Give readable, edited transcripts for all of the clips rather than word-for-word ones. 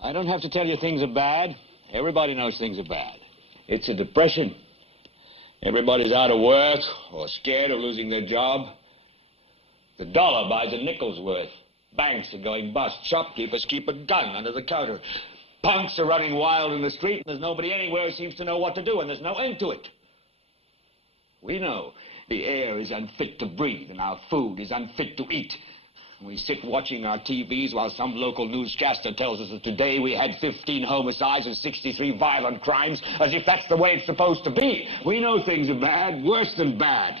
I don't have to tell you things are bad. Everybody knows things are bad. It's a depression. Everybody's out of work or scared of losing their job. The dollar buys a nickel's worth. Banks are going bust. Shopkeepers keep a gun under the counter. Punks are running wild in the street, and there's nobody anywhere who seems to know what to do, and there's no end to it. We know the air is unfit to breathe, and our food is unfit to eat. We sit watching our TVs while some local newscaster tells us that today we had 15 homicides and 63 violent crimes, as if that's the way it's supposed to be. We know things are bad, worse than bad.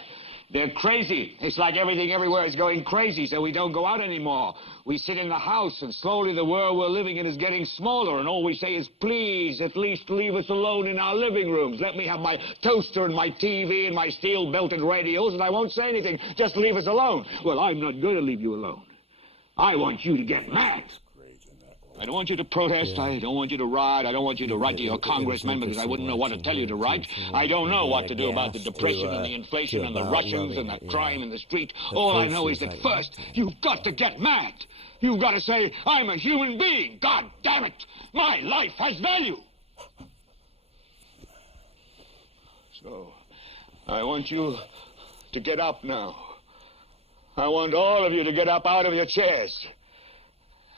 They're crazy. It's like everything everywhere is going crazy, so we don't go out anymore. We sit in the house, and slowly the world we're living in is getting smaller, and all we say is, please, at least leave us alone in our living rooms. Let me have my toaster and my TV and my steel-belted radios, and I won't say anything. Just leave us alone. Well, I'm not going to leave you alone. I want you to get mad. I don't want you to protest. I don't want you to riot. I don't want you to write to your congressman because I wouldn't know what to tell you to write. I don't know what to do about the depression and the inflation and the Russians and the crime in the street. All I know is that first, you've got to get mad. You've got to say, I'm a human being. God damn it. My life has value. So, I want you to get up now. I want all of you to get up out of your chairs.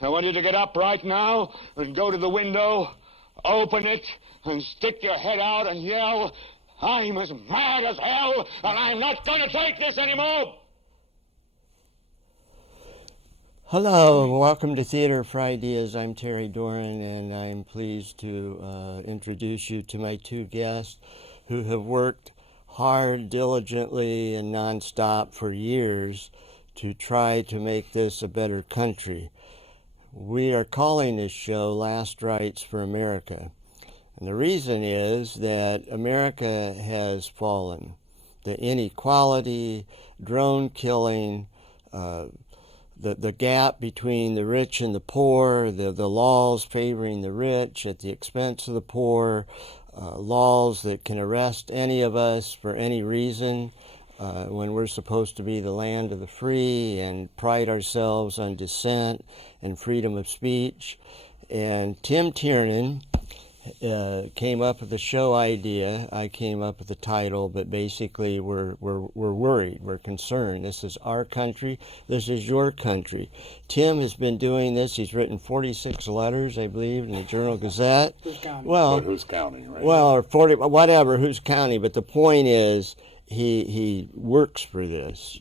I want you to get up right now and go to the window, open it, and stick your head out and yell, I'm as mad as hell, and I'm not going to take this anymore. Hello, and welcome to Theater for Ideas. I'm Terry Doran, and I'm pleased to introduce you to my two guests who have worked hard, diligently, and nonstop for years to try to make this a better country. We are calling this show Last Rites for America. And the reason is that America has fallen. The inequality, drone killing, the gap between the rich and the poor, the laws favoring the rich at the expense of the poor, laws that can arrest any of us for any reason when we're supposed to be the land of the free and pride ourselves on dissent and freedom of speech. And Tim Tiernon came up with the show idea. I came up with the title, but basically we're worried, we're concerned. This is our country, this is your country. Tim has been doing this. He's written 46 letters, I believe, in the Journal-Gazette. Who's counting? Well, but who's counting, right? Well, or 40, whatever, who's counting, but the point is he works for this.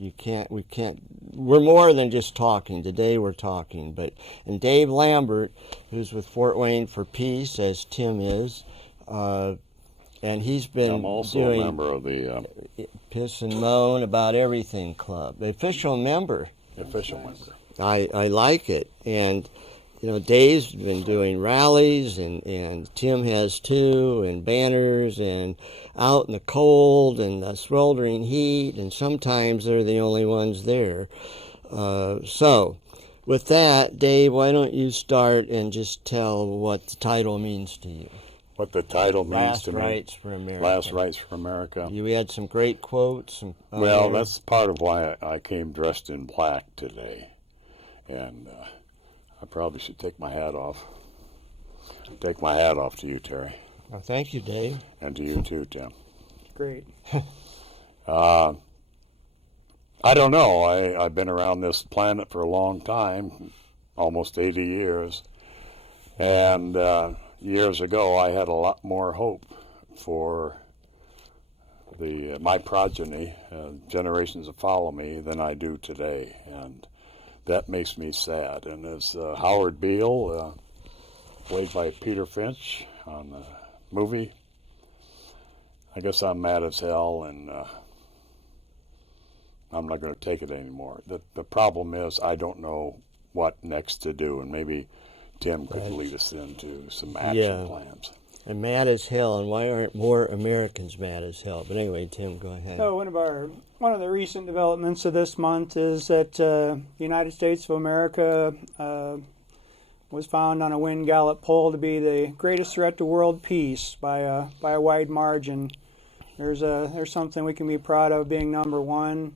We're more than just talking. Today we're talking. And Dave Lambert, who's with Fort Wayne for Peace, as Tim is, and he's been I'm also doing a member of the Piss and Moan About Everything Club. The official member. I like it. And you know, Dave's been doing rallies, and Tim has too, and banners, and out in the cold and the sweltering heat, and sometimes they're the only ones there. So, with that, Dave, why don't you start and just tell what the title means to you? what the title means Last to me. Rites for America. Last Rites for America. We had some great quotes. Well, that's part of why I came dressed in black today. And I probably should take my hat off. Take my hat off to you, Terry. Well, thank you, Dave. And to you too, Tim. Great. I don't know. I've been around this planet for a long time, almost 80 years. And years ago, I had a lot more hope for my progeny, generations that follow me, than I do today. And that makes me sad. And as Howard Beale, played by Peter Finch on the movie, I guess I'm mad as hell, and I'm not going to take it anymore. The problem is I don't know what next to do, and maybe Tim could lead us into some action plans. And mad as hell, and why aren't more Americans mad as hell? But anyway, Tim, go ahead. So one of the recent developments of this month is that the United States of America was found on a Wynne Gallup poll to be the greatest threat to world peace by a wide margin. There's something we can be proud of, being number one.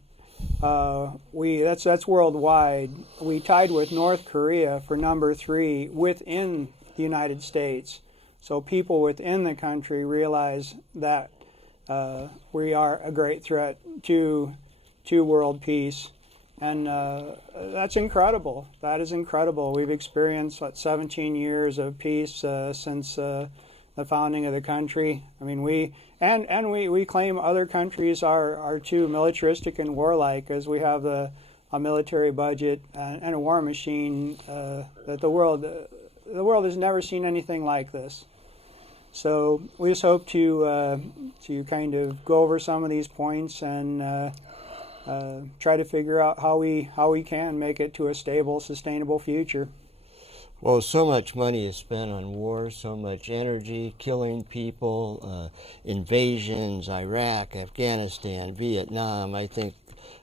That's worldwide. We tied with North Korea for number 3 within the United States. So people within the country realize that we are a great threat to world peace. And that's incredible. That is incredible. We've experienced 17 years of peace since the founding of the country. I mean, we claim other countries are too militaristic and warlike, as we have a military budget and a war machine that the world has never seen anything like this. So we just hope to kind of go over some of these points and try to figure out how we can make it to a stable, sustainable future. Well, so much money is spent on war, so much energy, killing people, invasions, Iraq, Afghanistan, Vietnam. I think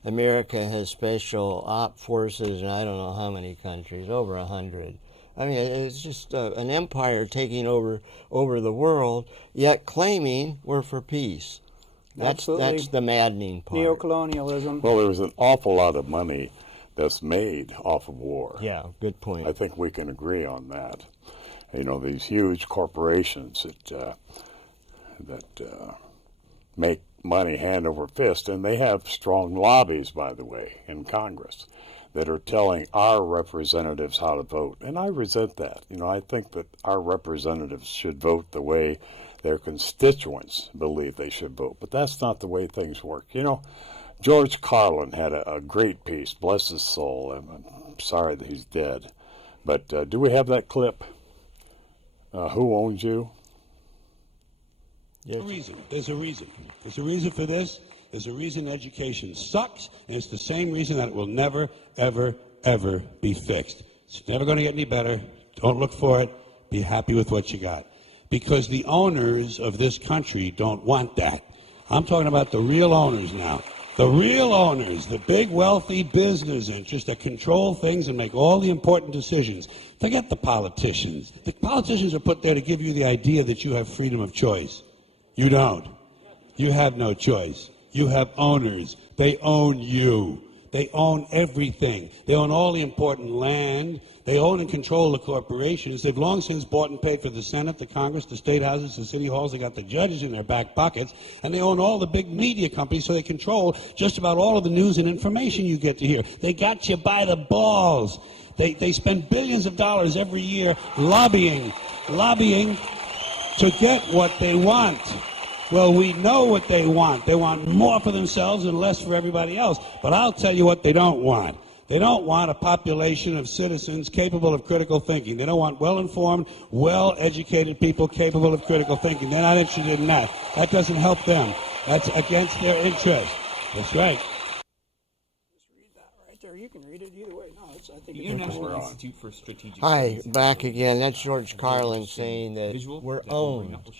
America has special op forces in I don't know how many countries, over 100. I mean, it's just an empire taking over the world, yet claiming we're for peace. That's the maddening part. Neocolonialism. Well, there's an awful lot of money that's made off of war. Yeah, good point. I think we can agree on that. You know, these huge corporations that make money hand over fist, and they have strong lobbies, by the way, in Congress that are telling our representatives how to vote. And I resent that. You know, I think that our representatives should vote the way their constituents believe they should vote. But that's not the way things work. You know, George Carlin had a great piece, bless his soul. I'm sorry that he's dead. But do we have that clip? Who owns you? Yes. There's a reason. There's a reason for this. There's a reason education sucks, and it's the same reason that it will never, ever, ever be fixed. It's never going to get any better. Don't look for it. Be happy with what you got. Because the owners of this country don't want that. I'm talking about the real owners now. The real owners, the big wealthy business interests that control things and make all the important decisions. Forget the politicians. The politicians are put there to give you the idea that you have freedom of choice. You don't. You have no choice. You have owners. They own you. They own everything. They own all the important land. They own and control the corporations. They've long since bought and paid for the Senate, the Congress, the state houses, the city halls. They got the judges in their back pockets. And they own all the big media companies, so they control just about all of the news and information you get to hear. They got you by the balls. They spend billions of dollars every year lobbying to get what they want. Well, we know what they want. They want more for themselves and less for everybody else. But I'll tell you what they don't want. They don't want a population of citizens capable of critical thinking. They don't want well-informed, well-educated people capable of critical thinking. They're not interested in that. That doesn't help them. That's against their interest. That's right. Just read that right there. You can read it either way. No, I think The International Institute for Strategic Hi, Studies. back again. That's George Carlin saying that Visual, we're that will bring owned. up-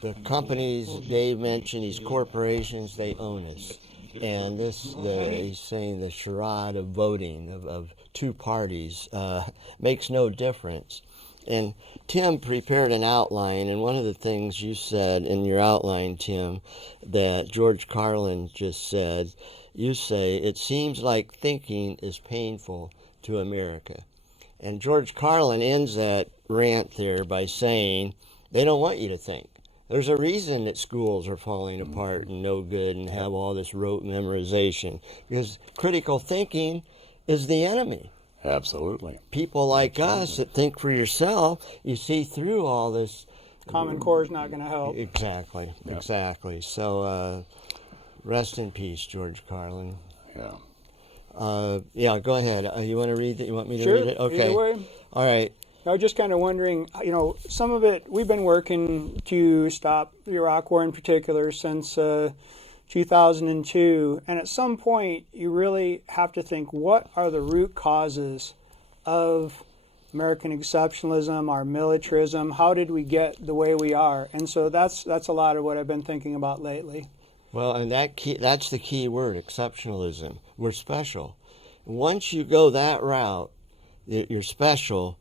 The companies Dave mentioned, these corporations, they own us. And he's saying the charade of voting of two parties makes no difference. And Tim prepared an outline, and one of the things you said in your outline, Tim, that George Carlin just said, you say, it seems like thinking is painful to America. And George Carlin ends that rant there by saying, they don't want you to think. There's a reason that schools are falling apart and no good and have all this rote memorization, because critical thinking is the enemy. Absolutely. People like us that think for yourself, you see through all this. Common Core is not going to help. Exactly, Yeah. exactly. So rest in peace, George Carlin. Yeah. Yeah, go ahead. You want to read it? You want me to Sure, read it? Okay. either way. All right. I was just kind of wondering, some of it, we've been working to stop the Iraq War in particular since 2002. And at some point, you really have to think, what are the root causes of American exceptionalism, our militarism? How did we get the way we are? And so that's a lot of what I've been thinking about lately. Well, and that's the key word, exceptionalism. We're special. Once you go that route, you're special,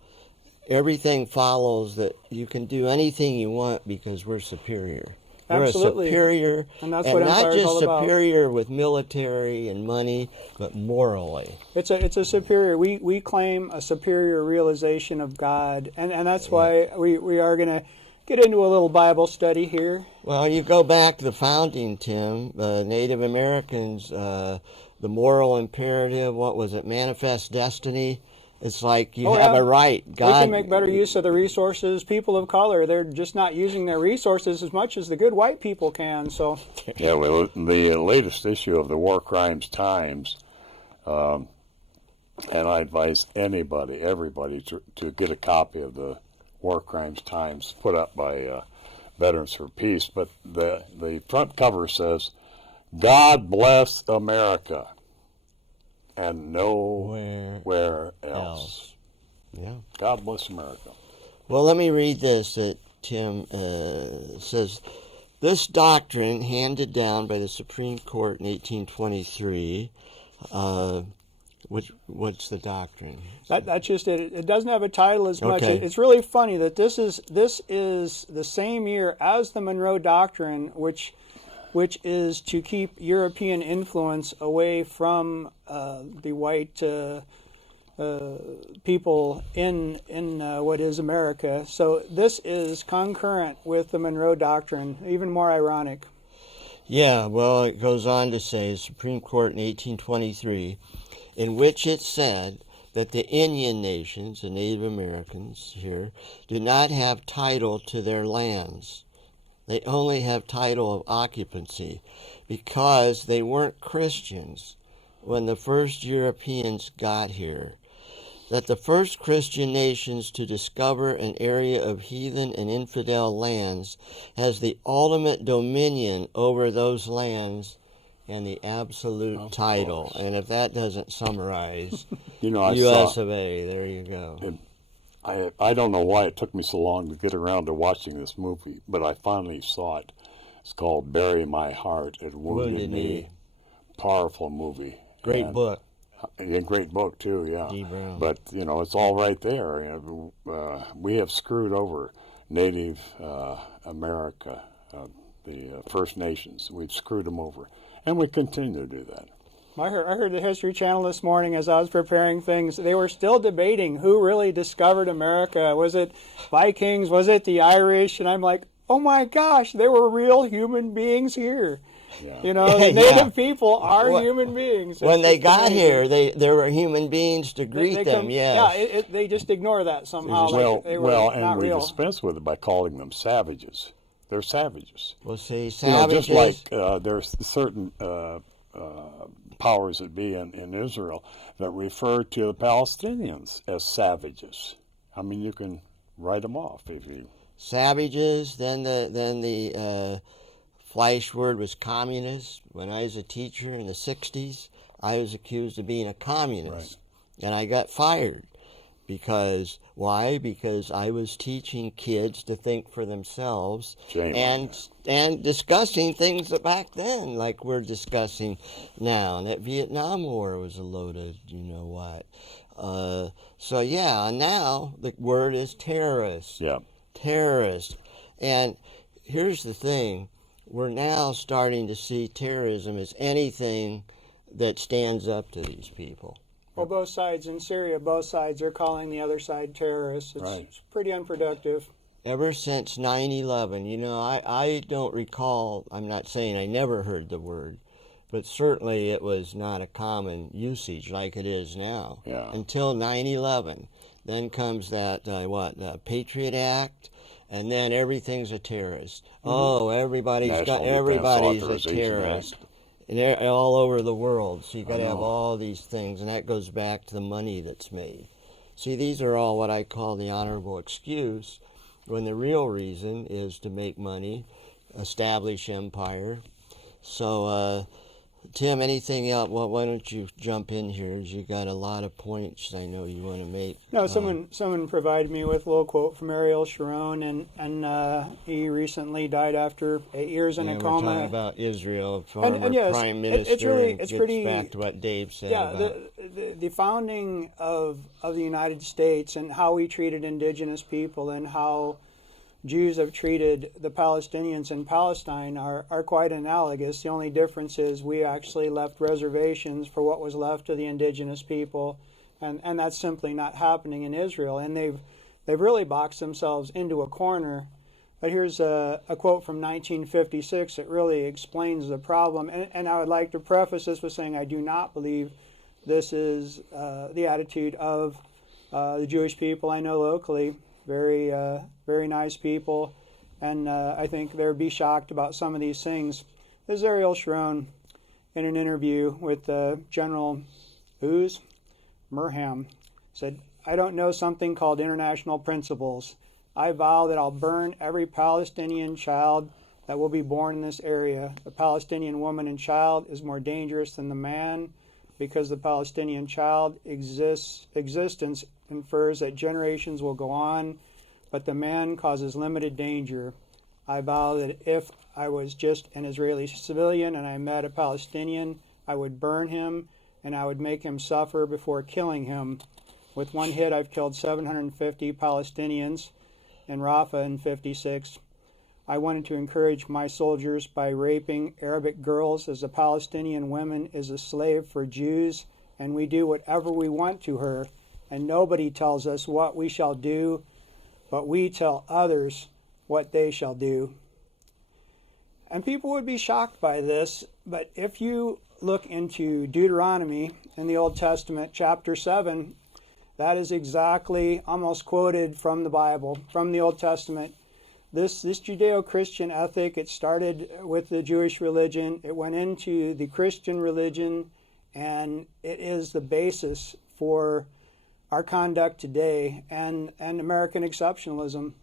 everything follows that you can do anything you want because we're superior. Absolutely. We're a superior, And that's and what not Empire's just all about. superior with military and money, but morally. It's a superior. We claim a superior realization of God, and that's why we are going to get into a little Bible study here. Well, you go back to the founding, Tim, Native Americans, the moral imperative, what was it, manifest destiny? It's like you have a right. God, we can make better use of the resources. People of color, they're just not using their resources as much as the good white people can. So, Yeah, well, the latest issue of the War Crimes Times, and I advise everybody to get a copy of the War Crimes Times put up by Veterans for Peace. But the front cover says, "God bless America," and nowhere else. Yeah. God bless America. Well, let me read this that Tim says. This doctrine, handed down by the Supreme Court in 1823, what's the doctrine? that's just it. It doesn't have a title as much. Okay. It's really funny that this is the same year as the Monroe Doctrine, which is to keep European influence away from the white people in what is America. So this is concurrent with the Monroe Doctrine, even more ironic. Yeah, well, it goes on to say, Supreme Court in 1823, in which it said that the Indian nations, the Native Americans here, do not have title to their lands. They only have title of occupancy because they weren't Christians when the first Europeans got here. That the first Christian nations to discover an area of heathen and infidel lands has the ultimate dominion over those lands and the absolute title. And if that doesn't summarize U.S. of A., there you go. I don't know why it took me so long to get around to watching this movie, but I finally saw it. It's called Bury My Heart at Wounded Knee. Powerful movie. Great book. Yeah, great book too, yeah. D. Brown. But, it's all right there. We have screwed over Native America, the First Nations. We've screwed them over, and we continue to do that. I heard the History Channel this morning as I was preparing things. They were still debating who really discovered America. Was it Vikings? Was it the Irish? And I'm like, oh my gosh, there were real human beings here. Yeah. The native people are human beings. When they got here, there were human beings to greet them. Yes. Yeah, they just ignore that somehow. And we dispense with it by calling them savages. They're savages. Well, see, savages. Just like there's certain powers that be in Israel that refer to the Palestinians as savages. I mean, you can write them off if you. Savages. Then the flash word was communist. When I was a teacher in the 60s, I was accused of being a communist. Right. And I got fired. Because, why? Because I was teaching kids to think for themselves and discussing things that back then, like we're discussing now. And that Vietnam War was a load of, So yeah, now the word is terrorist. Yeah. Terrorist. And here's the thing. We're now starting to see terrorism as anything that stands up to these people. Well, both sides in Syria, both sides are calling the other side terrorists. It's pretty unproductive. Ever since 9/11, you know, I don't recall, I'm not saying I never heard the word, but certainly it was not a common usage like it is now. Yeah. Until 9/11. Then comes that, Patriot Act, and then everything's a terrorist. Oh, everybody's a terrorist. And they're all over the world, so you got to have all these things, and that goes back to the money that's made. See, these are all what I call the honorable excuse, when the real reason is to make money, establish empire. So, Tim, anything else? Well, why don't you jump in here? You got a lot of points I know you want to make. No, someone provided me with a little quote from Ariel Sharon, and he recently died after 8 years in a coma. We're talking about Israel, former yes, prime minister. It's pretty back to what Dave said. Yeah, about the founding of the United States and how we treated indigenous people and how Jews have treated the Palestinians in Palestine are quite analogous. The only difference is we actually left reservations for what was left of the indigenous people, and that's simply not happening in Israel. And they've really boxed themselves into a corner. But here's a quote from 1956 that really explains the problem. And I would like to preface this with saying I do not believe this is the attitude of the Jewish people I know locally. Very nice people, and I think they'd be shocked about some of these things. This is Ariel Sharon in an interview with General Murham. Said, "I don't know something called international principles. I vow that I'll burn every Palestinian child that will be born in this area. The Palestinian woman and child is more dangerous than the man because the Palestinian child existence infers that generations will go on, but the man causes limited danger. I vow that if I was just an Israeli civilian and I met a Palestinian, I would burn him and I would make him suffer before killing him. With one hit, I've killed 750 Palestinians in Rafah in 56. I wanted to encourage my soldiers by raping Arabic girls as a Palestinian woman is a slave for Jews, and we do whatever we want to her, and nobody tells us what we shall do, but we tell others what they shall do." And people would be shocked by this, but if you look into Deuteronomy in the Old Testament, chapter 7, that is exactly almost quoted from the Bible, from the Old Testament. This Judeo-Christian ethic, it started with the Jewish religion, it went into the Christian religion, and it is the basis for our conduct today and American exceptionalism.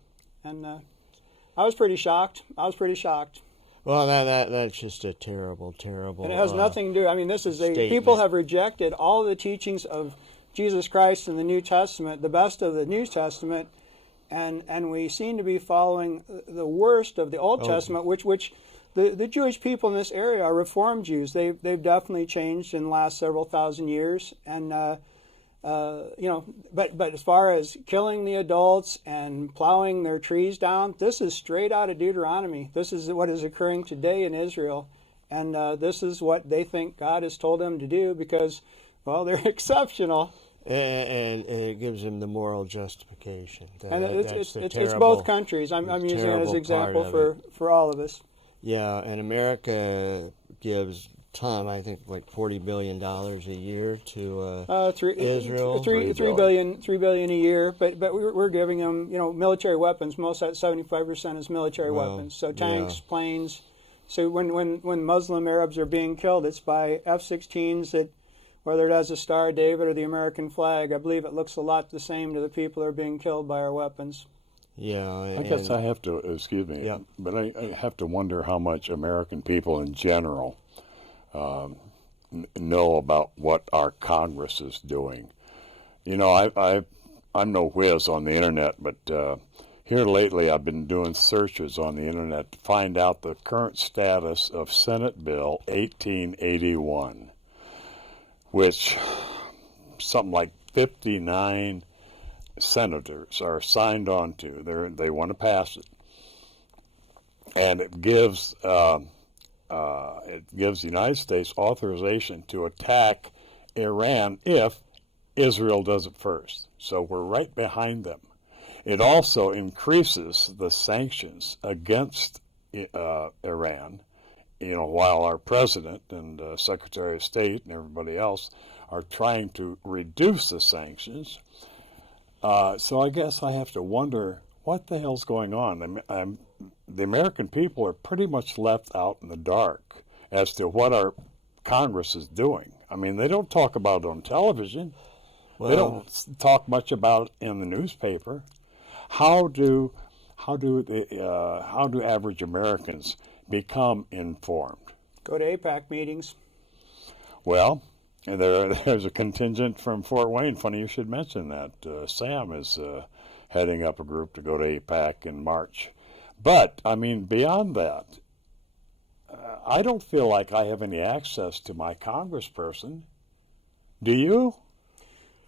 And I was pretty shocked. Well, that's just a terrible. And it has nothing to do. I mean, statement. People have rejected all the teachings of Jesus Christ in the New Testament, the best of the New Testament, and we seem to be following the worst of the Old Testament, which the Jewish people in this area are Reformed Jews. They've definitely changed in the last several thousand years, and but as far as killing the adults and plowing their trees down, this is straight out of Deuteronomy. This is what is occurring today in Israel, and this is what they think God has told them to do because, well, they're exceptional. And it gives them the moral justification. It's both countries. I'm using it as an example for all of us. Yeah, and America gives I think like $40 billion a year to Israel. $3 billion a year, but we're giving them military weapons. Most of that 75% is military weapons. So tanks, planes. So when Muslim Arabs are being killed, it's by F-16s that, whether it has a Star of David or the American flag, I believe it looks a lot the same to the people who are being killed by our weapons. Yeah, I guess I have to, excuse me, but I have to wonder how much American people in general know about what our Congress is doing. I'm no whiz on the internet, but here lately I've been doing searches on the internet to find out the current status of Senate Bill 1881, which something like 59 senators are signed on to. They want to pass it, and it gives the United States authorization to attack Iran if Israel does it first. So we're right behind them. It also increases the sanctions against Iran. While our president and Secretary of State and everybody else are trying to reduce the sanctions. So I guess I have to wonder what the hell's going on. The American people are pretty much left out in the dark as to what our Congress is doing. I mean, they don't talk about it on television. Well, they don't talk much about it in the newspaper. How do average Americans become informed? Go to AIPAC meetings. Well, there's a contingent from Fort Wayne. Funny you should mention that. Sam is heading up a group to go to AIPAC in March. But, I mean, beyond that, I don't feel like I have any access to my congressperson. Do you?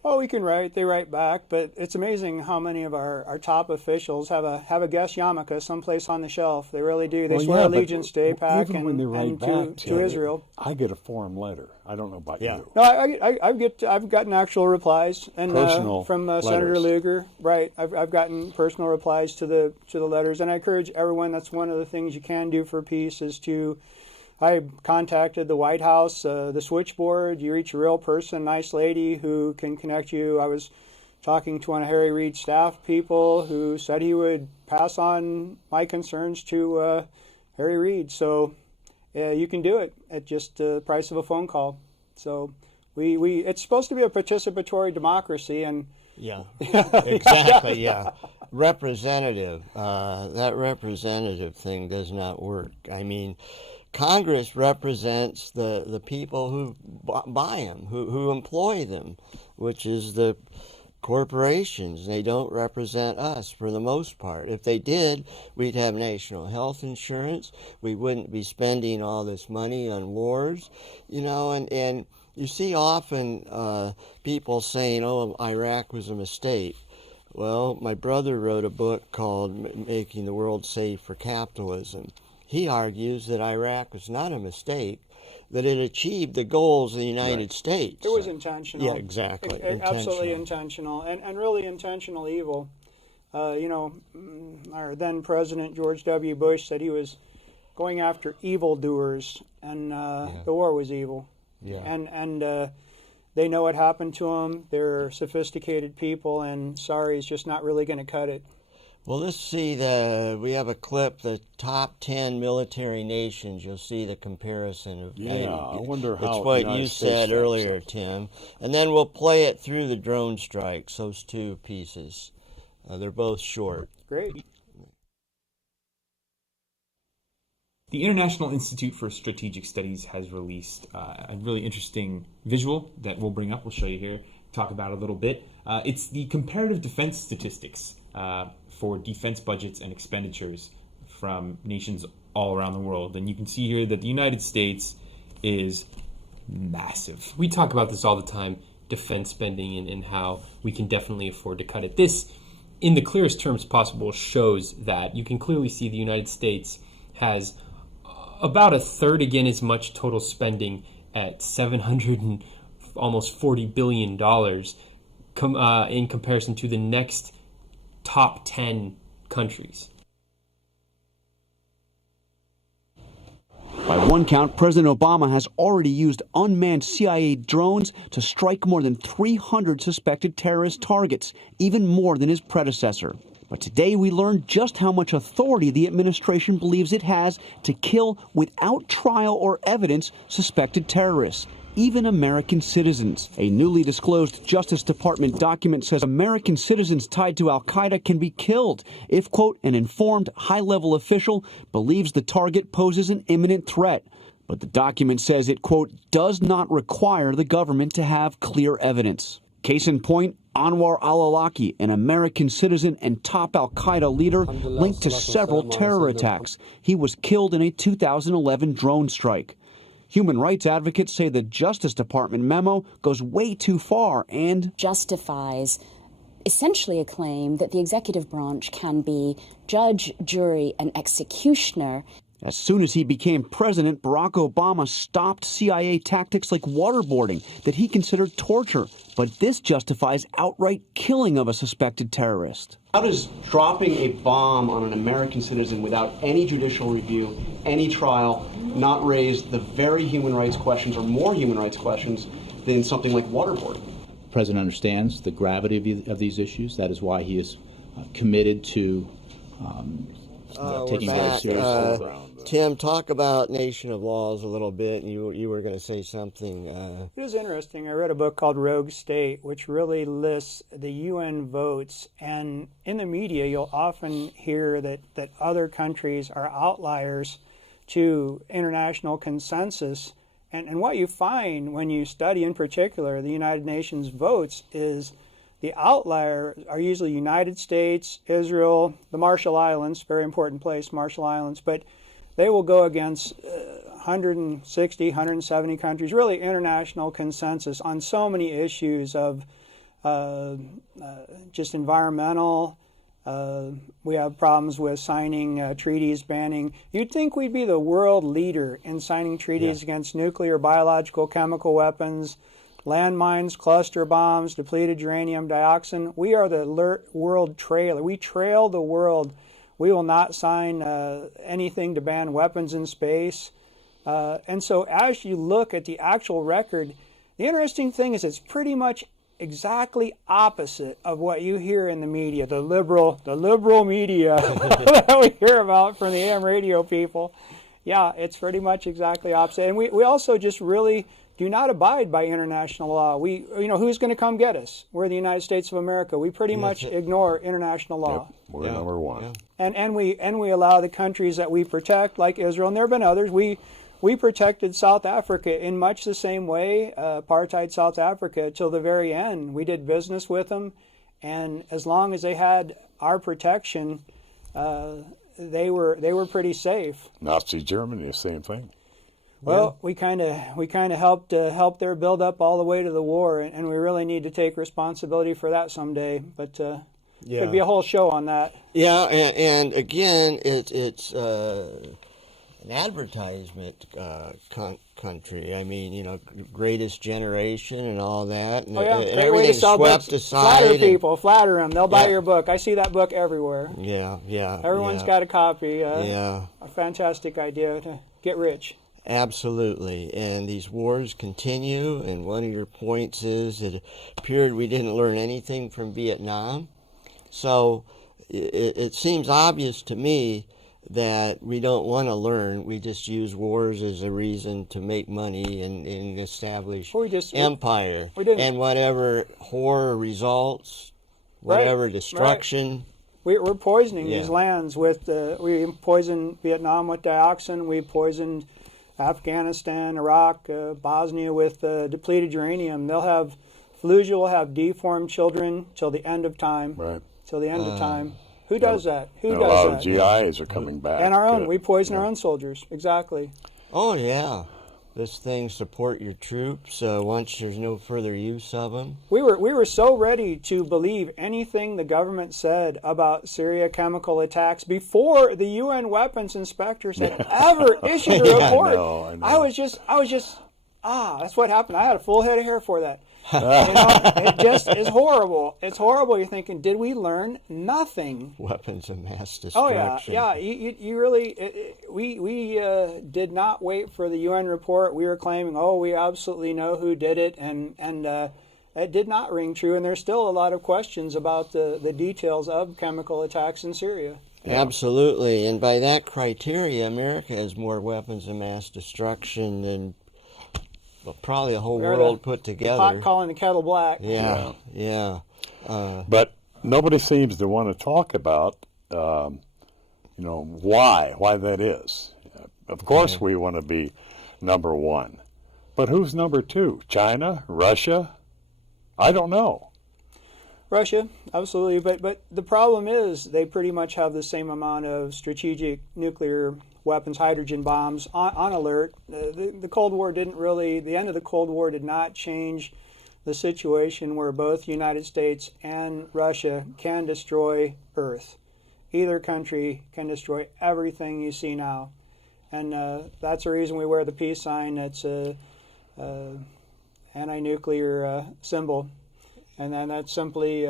Oh, we can write. They write back, but it's amazing how many of our top officials have a guest yarmulke someplace on the shelf. They really do. They swear allegiance to AIPAC and to Israel. I get a form letter. I don't know about you. No, I've gotten actual replies and from Senator Lugar. Right, I've gotten personal replies to the letters, and I encourage everyone. That's one of the things you can do for peace is to. I contacted the White House, the switchboard. You reach a real person, nice lady who can connect you. I was talking to one of Harry Reid's staff people who said he would pass on my concerns to Harry Reid. So you can do it at just the price of a phone call. So it's supposed to be a participatory democracy, and yeah, exactly, yeah. Representative, that representative thing does not work. I mean, Congress represents the people who buy them, who employ them, which is the corporations. They don't represent us for the most part. If they did, we'd have national health insurance. We wouldn't be spending all this money on wars, and you see often people saying, oh, Iraq was a mistake. Well, my brother wrote a book called Making the World Safe for Capitalism. He argues that Iraq was not a mistake, that it achieved the goals of the United States. It was intentional. Yeah, exactly. Absolutely intentional, and really intentional evil. Our then President George W. Bush said he was going after evildoers, and the war was evil. Yeah. And they know what happened to them. They're sophisticated people, and sorry is just not really going to cut it. Well, let's see we have a clip, the top 10 military nations. You'll see the comparison of. I wonder how. It's what you said earlier, Tim. And then we'll play it through the drone strikes, those two pieces. They're both short. Great. The International Institute for Strategic Studies has released a really interesting visual that we'll bring up. We'll show you here, talk about a little bit. It's the comparative defense statistics for defense budgets and expenditures from nations all around the world. And you can see here that the United States is massive. We talk about this all the time, defense spending and how we can definitely afford to cut it. This, in the clearest terms possible, shows that you can clearly see the United States has about a third again as much total spending at $700 and almost $40 billion in comparison to the next top 10 countries. By one count, President Obama has already used unmanned CIA drones to strike more than 300 suspected terrorist targets, even more than his predecessor. But today we learned just how much authority the administration believes it has to kill without trial or evidence suspected terrorists, even American citizens. A newly disclosed Justice Department document says American citizens tied to al-Qaeda can be killed if, quote, an informed high-level official believes the target poses an imminent threat. But the document says it, quote, does not require the government to have clear evidence. Case in point, Anwar al-Awlaki, an American citizen and top al-Qaeda leader linked to several terror attacks. He was killed in a 2011 drone strike. Human rights advocates say the Justice Department memo goes way too far and justifies essentially a claim that the executive branch can be judge, jury, and executioner. As soon as he became president, Barack Obama stopped CIA tactics like waterboarding that he considered torture. But this justifies outright killing of a suspected terrorist. How does dropping a bomb on an American citizen without any judicial review, any trial, not raise the very human rights questions or more human rights questions than something like waterboarding? The president understands the gravity of these issues. That is why he is committed to taking it very seriously. Tim, talk about Nation of Laws a little bit. You were going to say something. It is interesting. I read a book called Rogue State, which really lists the UN votes. And in the media, you'll often hear that other countries are outliers to international consensus. And what you find when you study, in particular, the United Nations votes is the outlier are usually United States, Israel, the Marshall Islands, very important place, Marshall Islands, but they will go against 160, 170 countries, really international consensus on so many issues of just environmental. We have problems with signing treaties banning. You'd think we'd be the world leader in signing treaties against nuclear, biological, chemical weapons, landmines, cluster bombs, depleted uranium, dioxin. We are the world trailer. We trail the world. We will not sign anything to ban weapons in space. And so as you look at the actual record, the interesting thing is it's pretty much exactly opposite of what you hear in the media, the liberal media that we hear about from the AM radio people. Yeah, it's pretty much exactly opposite. And we also just really do not abide by international law. Who's going to come get us? We're the United States of America. We pretty much ignore international law. Yep, we're number one. Yeah. And we allow the countries that we protect, like Israel, and there have been others. We protected South Africa in much the same way, apartheid South Africa, till the very end. We did business with them, and as long as they had our protection, they were pretty safe. Nazi Germany, the same thing. Well, we kind of helped their build up all the way to the war, and we really need to take responsibility for that someday. But could be a whole show on that. Yeah, and again, it's an advertisement country. I mean, greatest generation and all that. And, and great way to sell books. Aside flatter people, flatter them. They'll buy your book. I see that book everywhere. Yeah. Everyone's got a copy. A fantastic idea to get rich. Absolutely. And these wars continue, and one of your points is it appeared we didn't learn anything from Vietnam. So it seems obvious to me that we don't want to learn. We just use wars as a reason to make money and establish empire. And whatever horror results, whatever destruction. Right. We're poisoning these lands with, we poisoned Vietnam with dioxin. We poisoned Afghanistan, Iraq, Bosnia with depleted uranium. Fallujah will have deformed children till the end of time. Right. Till the end of time. Who does that? Who does that? A lot of GIs are coming back. And our own. We poison our own soldiers. Exactly. Oh, yeah. This thing support your troops once there's no further use of them. We were so ready to believe anything the government said about Syria chemical attacks before the UN weapons inspectors had ever issued a report. I know. I was just that's what happened. I had a full head of hair for that. It just is horrible. It's horrible. You're thinking, did we learn nothing? Weapons of mass destruction. Oh yeah. You really. We did not wait for the UN report. We were claiming, we absolutely know who did it, and it did not ring true. And there's still a lot of questions about the details of chemical attacks in Syria. Absolutely, and by that criteria, America has more weapons of mass destruction than probably the whole world put together. Pot calling the kettle black. Yeah. But nobody seems to want to talk about, why that is. Of course, we want to be number one, but who's number two? China, Russia? I don't know. Russia, absolutely. But the problem is they pretty much have the same amount of strategic nuclear weapons, hydrogen bombs on alert. The Cold War didn't really, the end of the Cold War did not change the situation where both the United States and Russia can destroy Earth. Either country can destroy everything you see now. And that's the reason we wear the peace sign. That's a anti-nuclear symbol. And then that's simply,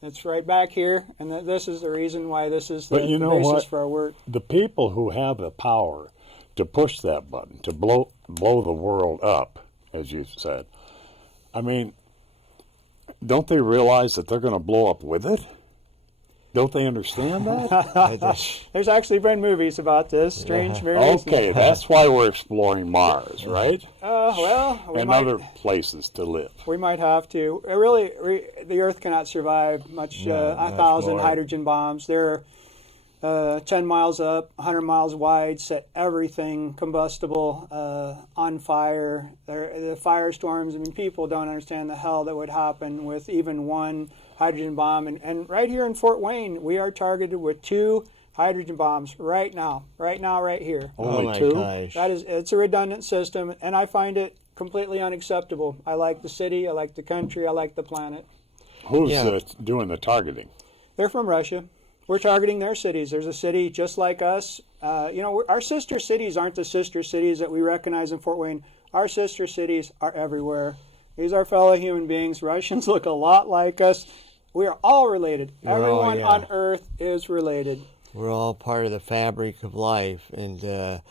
it's right back here. And this is the reason why this is the basis for our work. The people who have the power to push that button, to blow the world up, as you said, I mean, don't they realize that they're going to blow up with it? Don't they understand that? There's actually been movies about this, strange movies. Okay, that's why we're exploring Mars, right? And other places to live. We might have to. The Earth cannot survive much. 1,000 hydrogen bombs. They're 10 miles up, 100 miles wide, set everything combustible on fire. The firestorms, I mean, people don't understand the hell that would happen with even one hydrogen bomb. And right here in Fort Wayne, we are targeted with 2 hydrogen bombs right now, right here. Only 2? Gosh. It's a redundant system, and I find it completely unacceptable. I like the city, I like the country, I like the planet. Who's doing the targeting? They're from Russia. We're targeting their cities. There's a city just like us. Our sister cities aren't the sister cities that we recognize in Fort Wayne. Our sister cities are everywhere. These are fellow human beings. Russians look a lot like us. We are all related. Everyone on Earth is related. We're all part of the fabric of life. And, the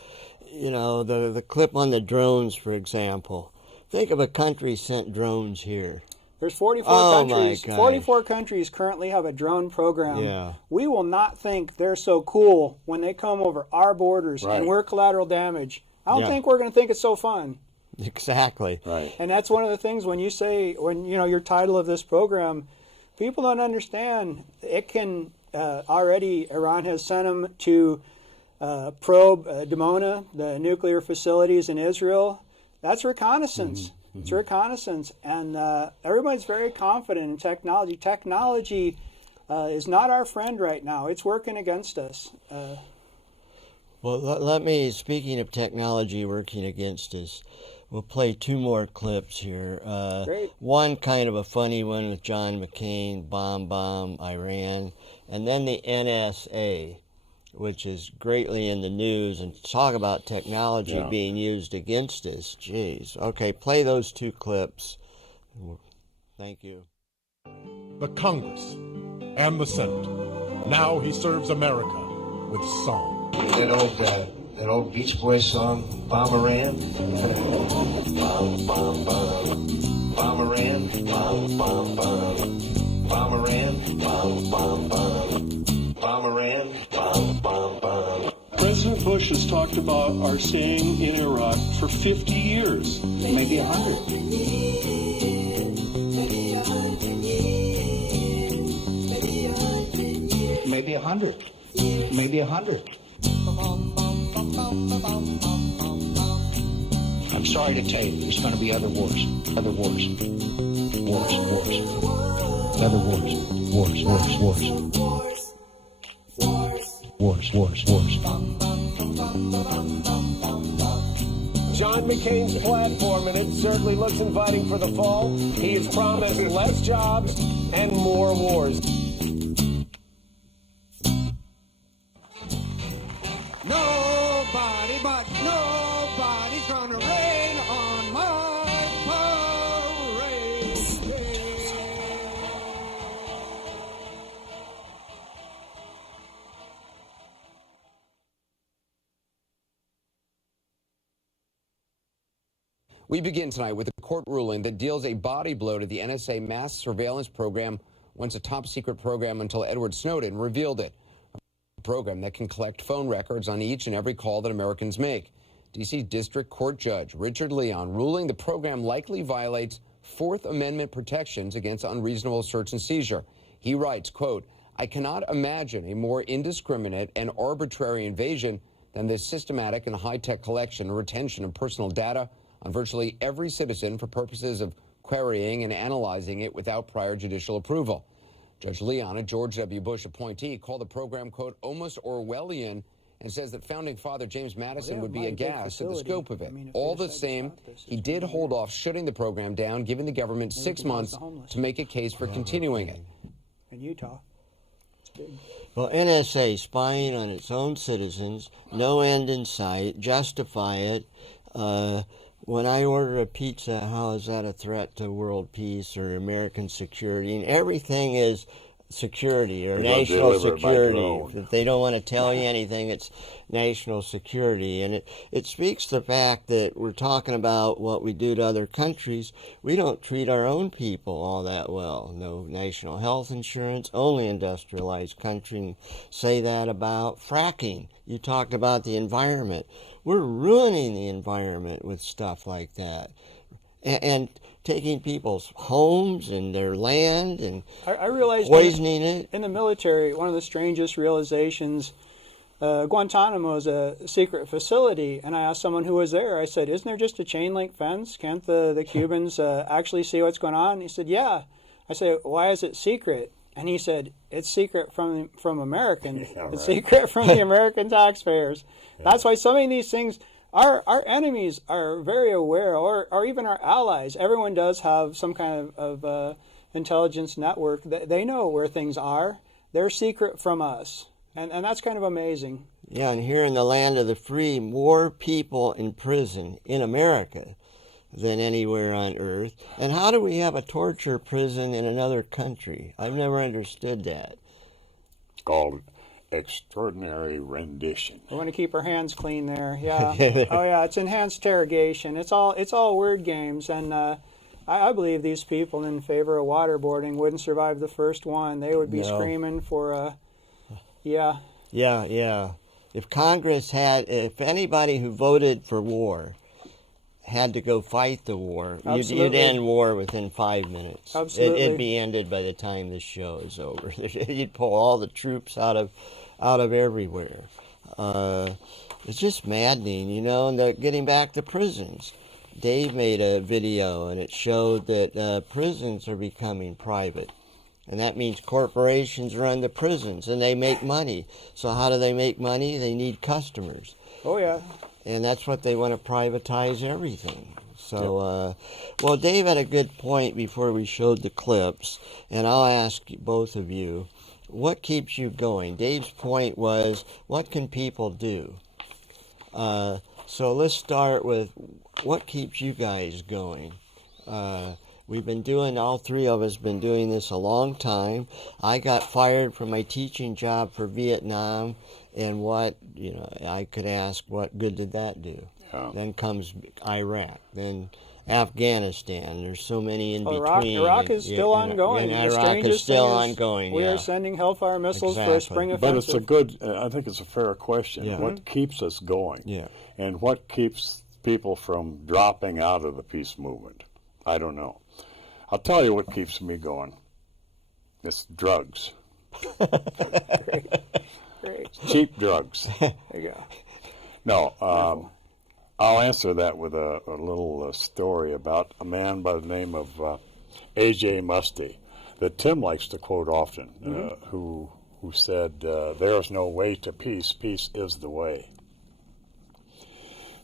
clip on the drones, for example. Think of a country sent drones here. There's 44 countries. 44 countries currently have a drone program. Yeah. We will not think they're so cool when they come over our borders and we're collateral damage. I don't think we're going to think it's so fun. Exactly. Right. And that's one of the things when you say, your title of this program, people don't understand. It can already, Iran has sent them to probe Dimona, the nuclear facilities in Israel. That's reconnaissance. Mm-hmm. It's reconnaissance. And everybody's very confident in technology. Technology is not our friend right now. It's working against us. Well, speaking of technology working against us, we'll play 2 more clips here. Great. One kind of a funny one with John McCain, bomb, Iran. And then the NSA, which is greatly in the news, and talk about technology being used against us. Jeez. Okay, play those 2 clips. Thank you. The Congress and the Senate. Now he serves America with song. That old Beach Boys song, Bomberan. Bom, bom, bom. Bomberan. Bom, bom, bom. Bomberan. Bom, bom, bom. Bomberan. Bom, bom, bom. President Bush has talked about our staying in Iraq for 50 years. Maybe 100. Maybe 100. Maybe 100. I'm sorry to tell you, there's going to be other wars. Other wars. Wars. Other wars. Wars. John McCain's platform, and it certainly looks inviting for the fall. He has promised less jobs and more wars. Nobody but nobody's gonna rain on my parade. We begin tonight with a court ruling that deals a body blow to the NSA mass surveillance program, once a top-secret program until Edward Snowden revealed it. A program that can collect phone records on each and every call that Americans make. D.C. District Court Judge Richard Leon ruling the program likely violates Fourth Amendment protections against unreasonable search and seizure. He writes, quote, "I cannot imagine a more indiscriminate and arbitrary invasion than this systematic and high-tech collection and retention of personal data on virtually every citizen for purposes of querying and analyzing it without prior judicial approval. Judge Leon, a George W. Bush appointee, called the program, quote, almost Orwellian, and says that founding father James Madison would be aghast at the scope of it. All the same, he did hold off shutting the program down, giving the government 6 months to make a case for continuing it. In Utah. It's big. Well, NSA spying on its own citizens, no end in sight, justify it. When I order a pizza, how is that a threat to world peace or American security? And everything is security or national security. If they don't want to tell you anything, it's national security. And it speaks to the fact that we're talking about what we do to other countries. We don't treat our own people all that well. No national health insurance, only industrialized country. Say that about fracking. You talked about the environment. We're ruining the environment with stuff like that. And taking people's homes and their land and I realized poisoning it. In the military, one of the strangest realizations, Guantanamo is a secret facility, and I asked someone who was there, I said, isn't there just a chain link fence? Can't the Cubans actually see what's going on? And he said, yeah. I said, why is it secret? And he said, it's secret from Americans. Yeah, right. It's secret from the American taxpayers. Yeah. That's why so many of these things, our enemies are very aware, or even our allies. Everyone does have some kind of intelligence network. They know where things are. They're secret from us. And that's kind of amazing. Yeah, and here in the land of the free, more people in prison in America than anywhere on earth. And how do we have a torture prison in another country? I've never understood that. Called extraordinary rendition. We want to keep our hands clean there. Yeah. Oh yeah, it's enhanced interrogation. It's all word games, and I believe these people in favor of waterboarding wouldn't survive the first one. They would be screaming for yeah. If anybody who voted for war had to go fight the war, you'd end war within 5 minutes. Absolutely. It'd be ended by the time this show is over. You'd pull all the troops out of everywhere. It's just maddening, you know. And getting back to prisons, Dave made a video and it showed that prisons are becoming private. And that means corporations run the prisons and they make money. So how do they make money? They need customers. Oh, yeah. And that's what they want to privatize everything. So, well, Dave had a good point before we showed the clips, and I'll ask both of you, what keeps you going? Dave's point was, what can people do? So let's start with what keeps you guys going? All three of us been doing this a long time. I got fired from my teaching job for Vietnam, and I could ask, what good did that do? Yeah. Then comes Iraq, then Afghanistan. There's so many in between. Iraq is still ongoing. And Iraq is still ongoing. We are sending Hellfire missiles for a spring offensive. But I think it's a fair question. Yeah. What keeps us going? Yeah. And what keeps people from dropping out of the peace movement? I don't know. I'll tell you what keeps me going. It's drugs. Great. Cheap drugs. There you go. No, I'll answer that with a little story about a man by the name of A.J. Musty that Tim likes to quote often, who said, there is no way to peace. Peace is the way.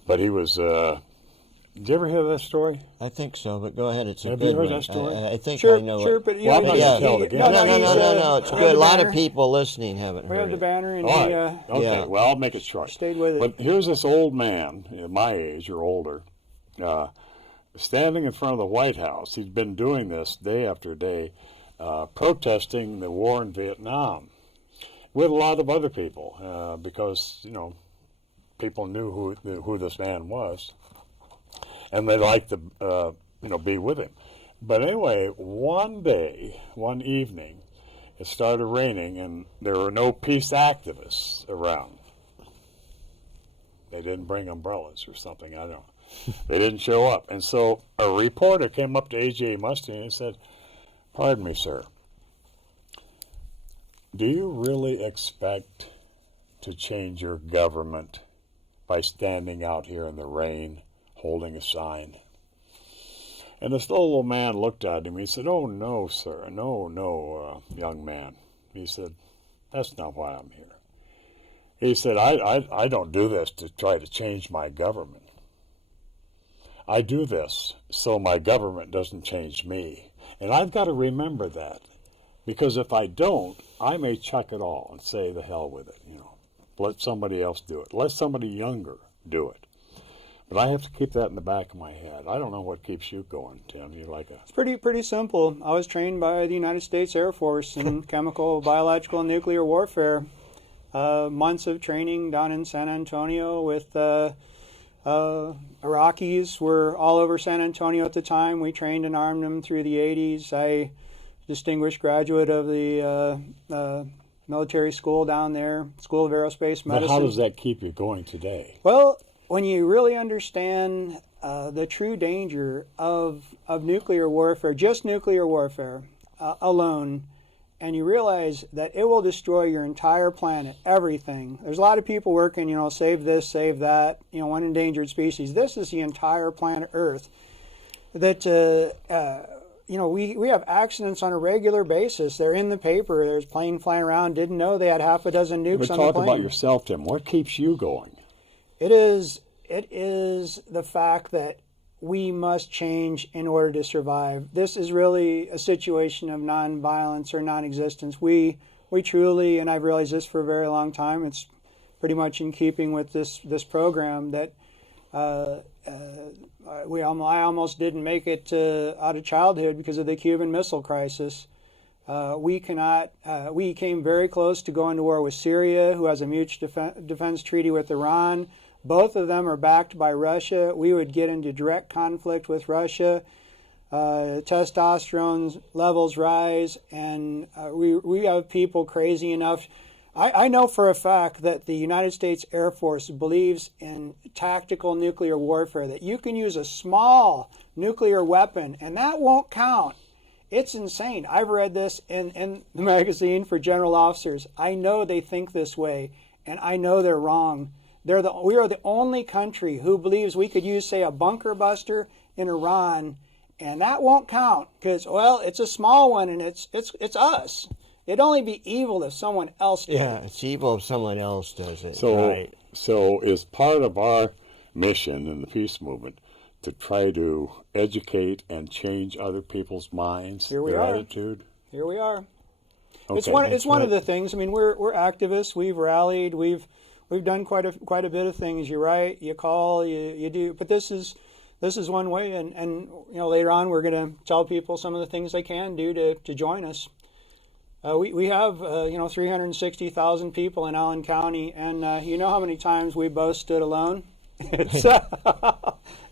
But he was... did you ever hear that story? I think so, but go ahead. It's a Have good you heard one. that story? I think sure, I know sure, it. But I'm not going to tell it again. No, it's good. A lot of people listening haven't we heard have the it. banner, and Okay, well, I'll make it short. Stayed with it. But here's this old man, my age or older, standing in front of the White House. He's been doing this day after day, protesting the war in Vietnam with a lot of other people, because, people knew who this man was. And they liked to, be with him. But anyway, one evening, it started raining, and there were no peace activists around. They didn't bring umbrellas or something, I don't know. They didn't show up. And so a reporter came up to A.J. Musty and said, "Pardon me, sir. Do you really expect to change your government by standing out here in the rain holding a sign?" And this little man looked at him. He said, "Oh, no, sir. No, young man." He said, "That's not why I'm here." He said, I don't do this to try to change my government. I do this so my government doesn't change me. And I've got to remember that. Because if I don't, I may chuck it all and say, the hell with it, Let somebody else do it. Let somebody younger do it. But I have to keep that in the back of my head. I don't know what keeps you going, Tim. You're like a... It's pretty simple. I was trained by the United States Air Force in chemical, biological, and nuclear warfare. Months of training down in San Antonio with Iraqis were all over San Antonio at the time. We trained and armed them through the 80s. I distinguished graduate of the military school down there, School of Aerospace Medicine. But how does that keep you going today? Well, when you really understand the true danger of nuclear warfare, just nuclear warfare alone, and you realize that it will destroy your entire planet, everything. There's a lot of people working, save this, save that, one endangered species. This is the entire planet Earth. That, we have accidents on a regular basis. They're in the paper. There's a plane flying around, didn't know they had half a dozen nukes on the plane. But talk about yourself, Tim. What keeps you going? It is the fact that we must change in order to survive. This is really a situation of non-violence or non-existence. We truly, and I've realized this for a very long time, it's pretty much in keeping with this program that I almost didn't make it out of childhood because of the Cuban Missile Crisis. We came very close to going to war with Syria, who has a mutual defense treaty with Iran. Both of them are backed by Russia. We would get into direct conflict with Russia. Testosterone levels rise, and we have people crazy enough. I know for a fact that the United States Air Force believes in tactical nuclear warfare, that you can use a small nuclear weapon, and that won't count. It's insane. I've read this in the magazine for general officers. I know they think this way, and I know they're wrong. We are the only country who believes we could use, say, a bunker buster in Iran, and that won't count because, well, it's a small one, and it's us. It'd only be evil if someone else did. Yeah, it's evil if someone else does it. So, right. So is part of our mission in the peace movement to try to educate and change other people's minds, their attitude? Here we are. Okay. It's one of the things. I mean, we're activists. We've rallied. We've done quite a bit of things. You write, you call, you do. But this is one way. And later on we're going to tell people some of the things they can do to join us. We have 360,000 people in Allen County, and you know how many times we both stood alone.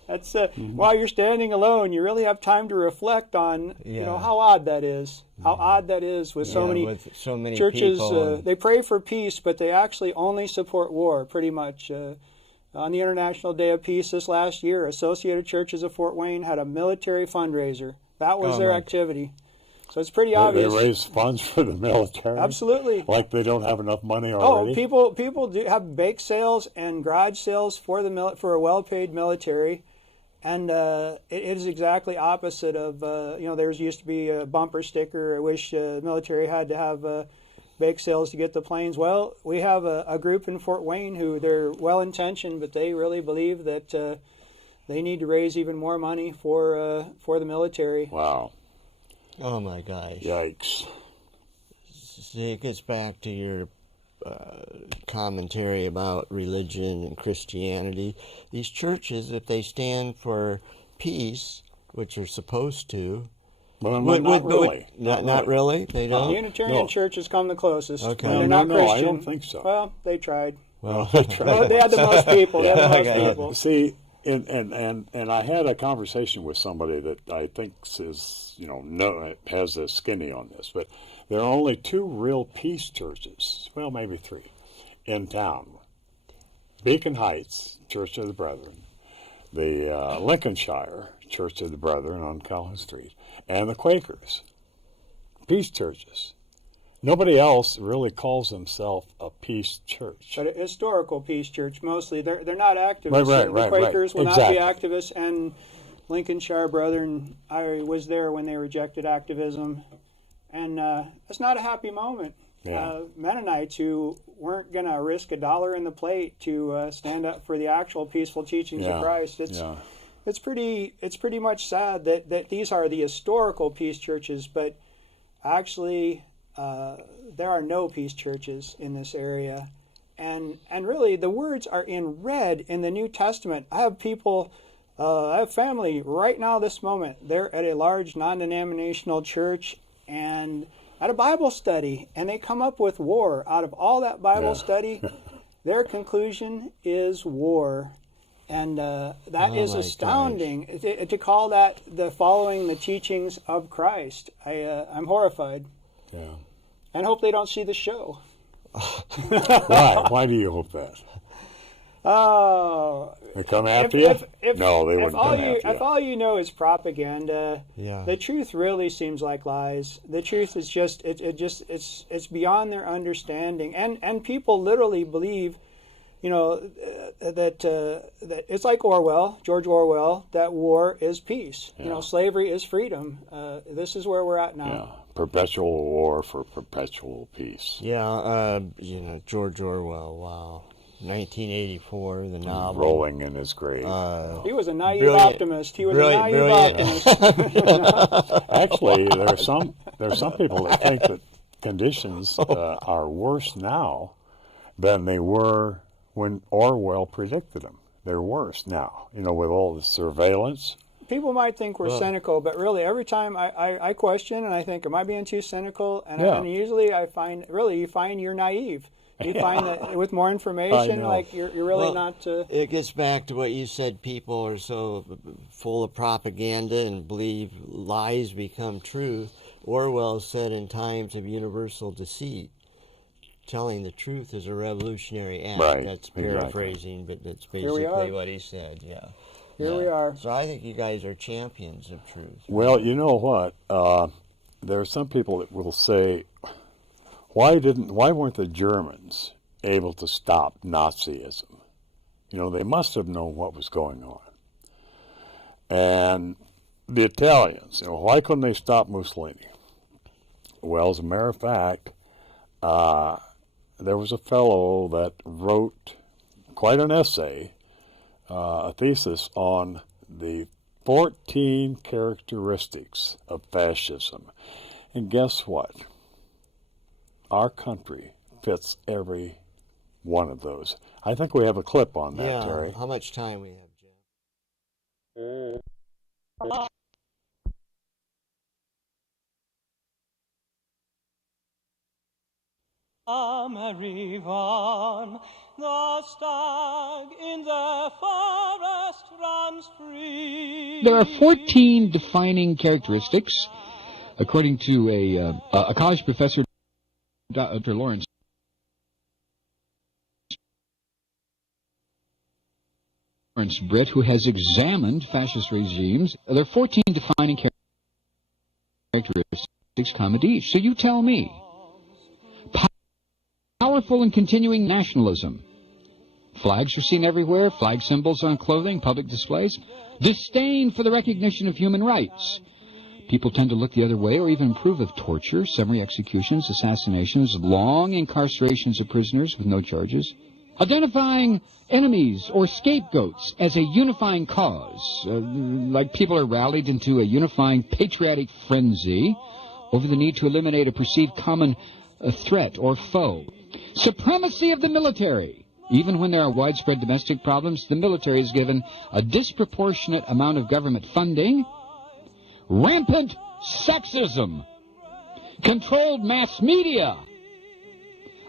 While you're standing alone, you really have time to reflect on how odd that is. How odd that is with so many churches. They pray for peace, but they actually only support war. Pretty much. On the International Day of Peace this last year, Associated Churches of Fort Wayne had a military fundraiser. That was their activity. So it's pretty obvious. They raise funds for the military? Absolutely. Like they don't have enough money already? Oh, people do have bake sales and garage sales for a well-paid military. And it is exactly opposite of, there's used to be a bumper sticker. I wish the military had to have bake sales to get the planes. Well, we have a group in Fort Wayne who they're well-intentioned, but they really believe that they need to raise even more money for the military. Wow. Oh my gosh. Yikes. See, it gets back to your commentary about religion and Christianity. These churches, if they stand for peace, which are supposed to, not really. Not really? They don't? The Unitarian churches come the closest. Okay. They're not Christian. I don't think so. Well, they tried. Well, they had the most people. People. See, and I had a conversation with somebody that I think is, has a skinny on this, but there are only 2 real peace churches, well, maybe 3, in town. Beacon Heights Church of the Brethren, the Lincolnshire Church of the Brethren on Calhoun Street, and the Quakers. Peace churches. Nobody else really calls themselves a peace church. But a historical peace church, mostly. They're not activists. Right. The Quakers will not be activists, and Lincolnshire Brethren, I was there when they rejected activism, and it's not a happy moment. Yeah. Mennonites who weren't going to risk $1 in the plate to stand up for the actual peaceful teachings of Christ. It's pretty much sad that these are the historical peace churches, but actually there are no peace churches in this area. And really, the words are in red in the New Testament. I have people, I have family right now this moment. They're at a large non-denominational church and at a Bible study, and they come up with war. Out of all that Bible study, their conclusion is war. And that is astounding. To call that the following the teachings of Christ. I'm horrified. Yeah. And hope they don't see the show. Why? Why do you hope that? Oh. They come after you? No, they wouldn't come after you. If all you know is propaganda, the truth really seems like lies. The truth is just it's beyond their understanding, and people literally believe, that it's like George Orwell, that war is peace. Yeah. Slavery is freedom. This is where we're at now. Yeah. Perpetual war for perpetual peace. Yeah, George Orwell, wow. 1984, the novel. Rolling in his grave. He was a naive optimist. He was a naive optimist. Actually, there's some people that think that conditions are worse now than they were when Orwell predicted them. They're worse now, with all the surveillance. People might think we're cynical, but really every time I question and I think, am I being too cynical? And usually I find, you find you're naive. You find that with more information, like you're really not... It gets back to what you said, people are so full of propaganda and believe lies become truth. Orwell said in times of universal deceit, telling the truth is a revolutionary act. Right. That's paraphrasing, but that's basically what he said, Here we are. So I think you guys are champions of truth. Well, you know what? There are some people that will say, why weren't the Germans able to stop Nazism? They must have known what was going on. And the Italians, why couldn't they stop Mussolini? Well, as a matter of fact, there was a fellow that wrote quite an essay, a thesis on the 14 characteristics of fascism. And guess what? Our country fits every one of those. I think we have a clip on that, Terry. How much time we have, Jim? Amerivan, the stag in the forest runs free. There are 14 defining characteristics, according to a college professor, Dr. Lawrence Britt, who has examined fascist regimes. There are 14 defining characteristics common to each. So you tell me. Powerful and continuing nationalism. Flags are seen everywhere, flag symbols on clothing, public displays. Disdain for the recognition of human rights. People tend to look the other way or even approve of torture, summary executions, assassinations, long incarcerations of prisoners with no charges. Identifying enemies or scapegoats as a unifying cause, like people are rallied into a unifying patriotic frenzy over the need to eliminate a perceived common threat or foe. Supremacy of the military. Even when there are widespread domestic problems, the military is given a disproportionate amount of government funding. Rampant sexism. Controlled mass media.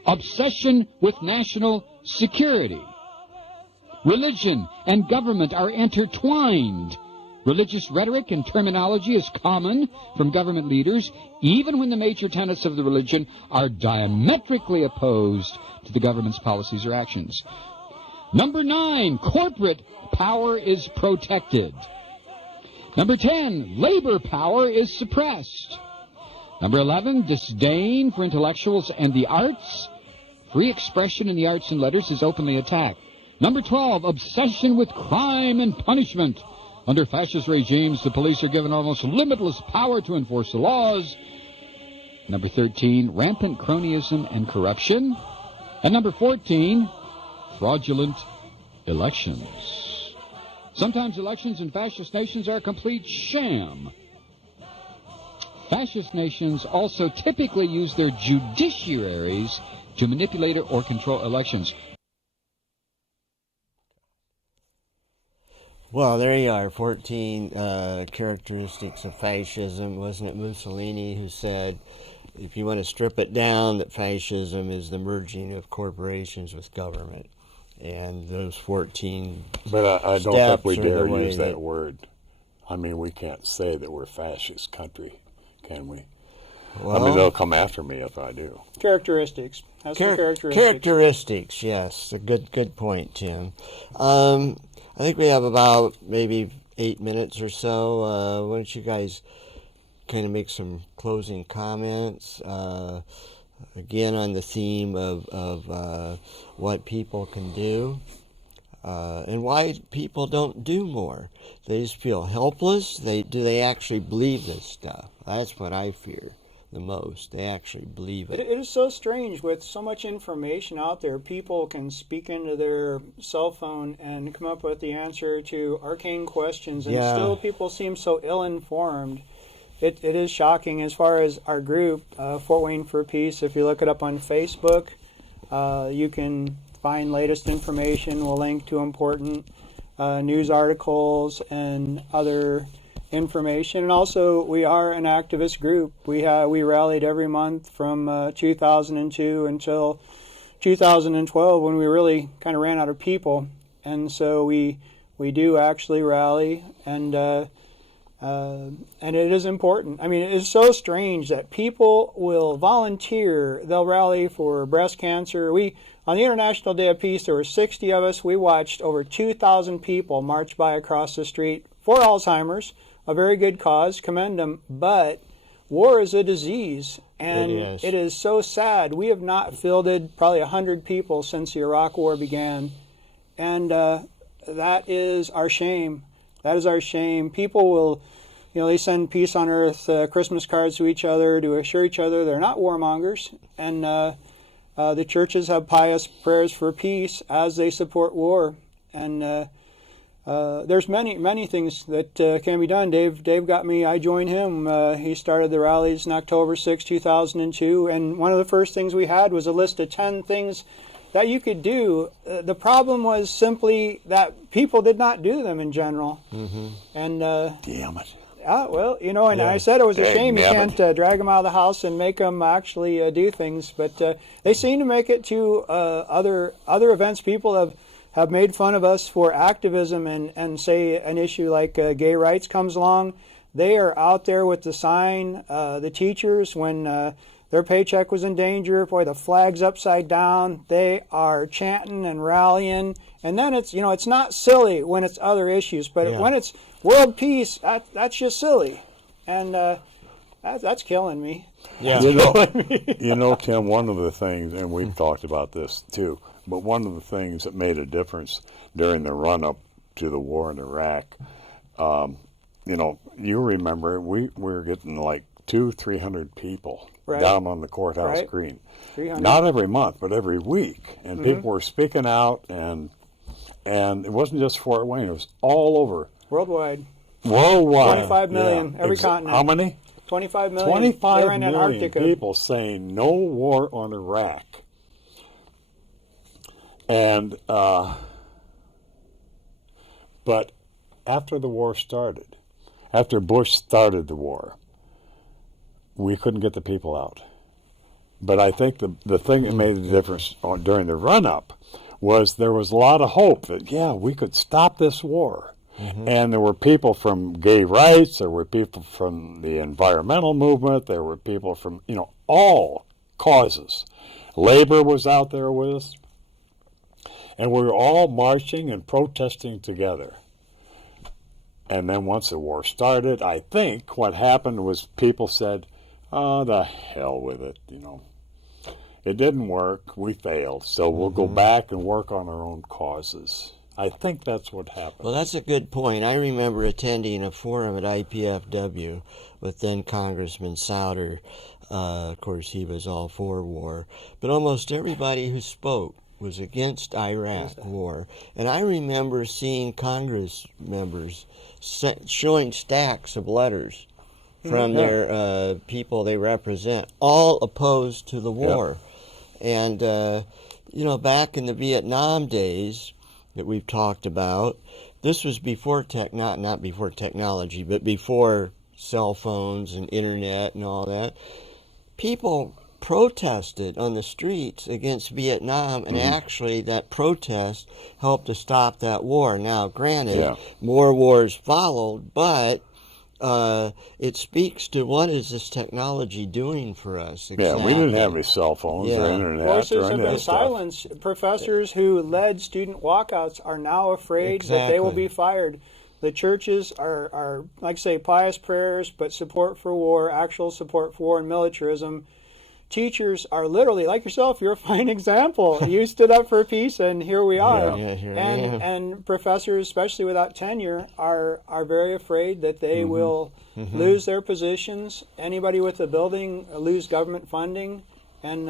Obsession with national security. Religion and government are intertwined. Religious rhetoric and terminology is common from government leaders, even when the major tenets of the religion are diametrically opposed to the government's policies or actions. Number 9, corporate power is protected. Number 10, labor power is suppressed. Number 11, disdain for intellectuals and the arts. Free expression in the arts and letters is openly attacked. Number 12, obsession with crime and punishment. Under fascist regimes, the police are given almost limitless power to enforce the laws. Number 13, rampant cronyism and corruption. And number 14, fraudulent elections. Sometimes elections in fascist nations are a complete sham. Fascist nations also typically use their judiciaries to manipulate or control elections. Well, there you are, 14 characteristics of fascism. Wasn't it Mussolini who said, if you want to strip it down, that fascism is the merging of corporations with government? And those 14 But I don't think we dare use that that word. I mean, we can't say that we're a fascist country, can we? Well, I mean, they'll come after me if I do. Characteristics. Has some characteristics. Characteristics, yes. A good point, Tim. I think we have about maybe 8 minutes or so. Why don't you guys kind of make some closing comments? Again, on the theme of what people can do and why people don't do more. They just feel helpless. Do they actually believe this stuff? That's what I fear the most. They actually believe it. It is so strange with so much information out there. People can speak into their cell phone and come up with the answer to arcane questions, and still people seem so ill-informed. It is shocking. As far as our group, Fort Wayne for Peace, if you look it up on Facebook, you can find latest information. We'll link to important news articles and other information. And also, we are an activist group. We rallied every month from 2002 until 2012, when we really kind of ran out of people. And so we do actually rally, and it is important. I mean, it is so strange that people will volunteer. They'll rally for breast cancer. On the International Day of Peace, there were 60 of us. We watched over 2,000 people march by across the street for Alzheimer's. A very good cause, commend them, but war is a disease, and it is so sad. We have not fielded probably 100 people since the Iraq War began, and that is our shame. That is our shame. People will, they send peace on earth Christmas cards to each other to assure each other they're not warmongers, and the churches have pious prayers for peace as they support war, and there's many things that can be done. Dave got me. I joined him. He started the rallies in October 6, 2002, and one of the first things we had was a list of 10 things that you could do. The problem was simply that people did not do them in general. Mm-hmm. And damn it. Well, and I said it was a shame you can't drag them out of the house and make them actually do things, but they seem to make it to other events. People have made fun of us for activism, and say an issue like gay rights comes along, they are out there with the sign. The teachers, when their paycheck was in danger, boy, the flag's upside down, they are chanting and rallying. And then it's not silly when it's other issues, but when it's world peace, that's just silly, and that's killing me. Yeah, Tim, one of the things, and we've talked about this too, but one of the things that made a difference during the run-up to the war in Iraq, you remember we were getting like 200-300 people down on the courthouse green. 300. Not every month, but every week, and people were speaking out, and it wasn't just Fort Wayne; it was all over. Worldwide. 25 million, every continent. How many? 25 million. 25 million people saying no war on Iraq. And, but after the war started, after Bush started the war, we couldn't get the people out. But I think the thing that made the difference during the run-up was there was a lot of hope that, we could stop this war. Mm-hmm. And there were people from gay rights, there were people from the environmental movement, there were people from, all causes. Labor was out there with us. And we were all marching and protesting together. And then once the war started, I think what happened was people said, oh, the hell with it, It didn't work. We failed. So we'll go back and work on our own causes. I think that's what happened. Well, that's a good point. I remember attending a forum at IPFW with then Congressman Souter. Of course, he was all for war. But almost everybody who spoke was against Iraq war. And I remember seeing Congress members showing stacks of letters from their people they represent, all opposed to the war. And, you know, back in the Vietnam days that we've talked about, this was before not before technology, but before cell phones and internet and all that. People protested on the streets against Vietnam, and actually that protest helped to stop that war. Now, granted, more wars followed, but it speaks to what is this technology doing for us. Exactly. Yeah, we didn't have any cell phones or internet. Voices have been silenced. Professors who led student walkouts are now afraid that they will be fired. The churches are, like I say, pious prayers, but support for war, actual support for war and militarism. Teachers are literally, like yourself, you're a fine example. You stood up for peace, and here we are. And professors, especially without tenure, are very afraid that they will lose their positions. Anybody with a building lose government funding. And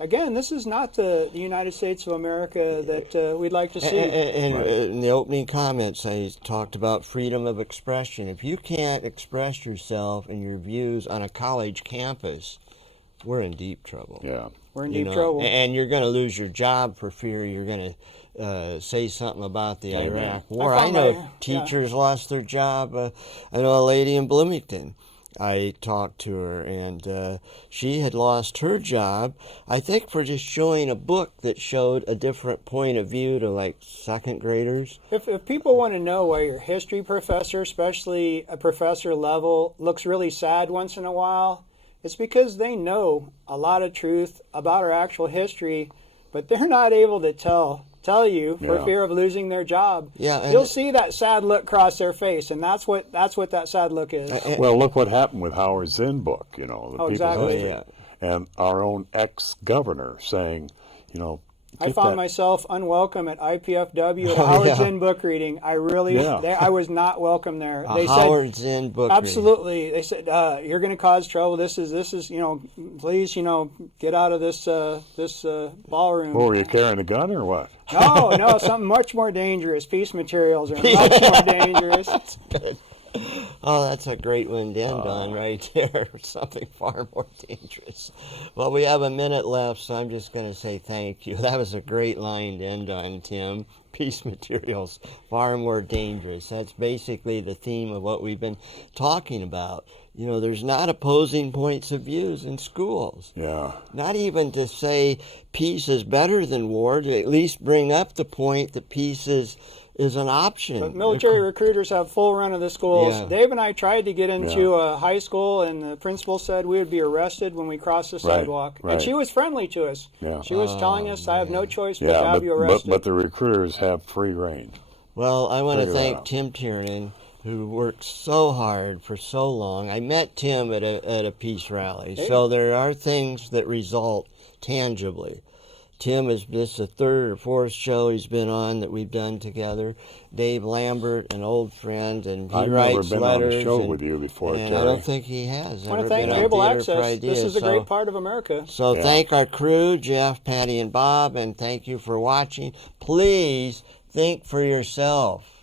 again, this is not the United States of America that we'd like to see. And in the opening comments, I talked about freedom of expression. If you can't express yourself and your views on a college campus, we're in deep trouble. Yeah. We're in deep trouble. And you're going to lose your job for fear you're going to say something about the Iraq war. I know teachers lost their job. I know a lady in Bloomington. I talked to her, and she had lost her job, I think, for just showing a book that showed a different point of view to, like, second graders. If people want to know why your history professor, especially a professor level, looks really sad once in a while, it's because they know a lot of truth about our actual history, but they're not able to tell you for fear of losing their job. Yeah, you'll see that sad look cross their face, and that's what that sad look is. Well, look what happened with Howard Zinn book, you know. The exactly. And our own ex-governor saying, you know, I found myself unwelcome at IPFW at Howard Zinn book reading. I really, I was not welcome there. They Howard Zinn book absolutely. Reading. They said you're going to cause trouble. This is you know, please, you know, get out of this ballroom. Well, were you carrying a gun or what? No, something much more dangerous. Peace materials are much more dangerous. That's good. Oh, that's a great one to end on right there. Something far more dangerous. Well, we have a minute left, so I'm just going to say thank you. That was a great line to end on, Tim. Peace materials, far more dangerous. That's basically the theme of what we've been talking about. You know, there's not opposing points of views in schools. Yeah. Not even to say peace is better than war, to at least bring up the point that peace is an option. But military recruiters have full run of the schools. Yeah. Dave and I tried to get into a high school, and the principal said we would be arrested when we crossed the sidewalk. Right. And she was friendly to us. Yeah. She was telling us, I have no choice but to have you arrested. But the recruiters have free reign. Well, I want to thank Tim Tiernon, who worked so hard for so long. I met Tim at a peace rally. Hey. So there are things that result tangibly. Tim is this the third or fourth show he's been on that we've done together. Dave Lambert, an old friend, and he writes letters. I've never been on a show with you before, and Terry. I don't think he has. I want to thank Cable Access. This is a great part of America. So thank our crew, Jeff, Patty, and Bob, and thank you for watching. Please think for yourself.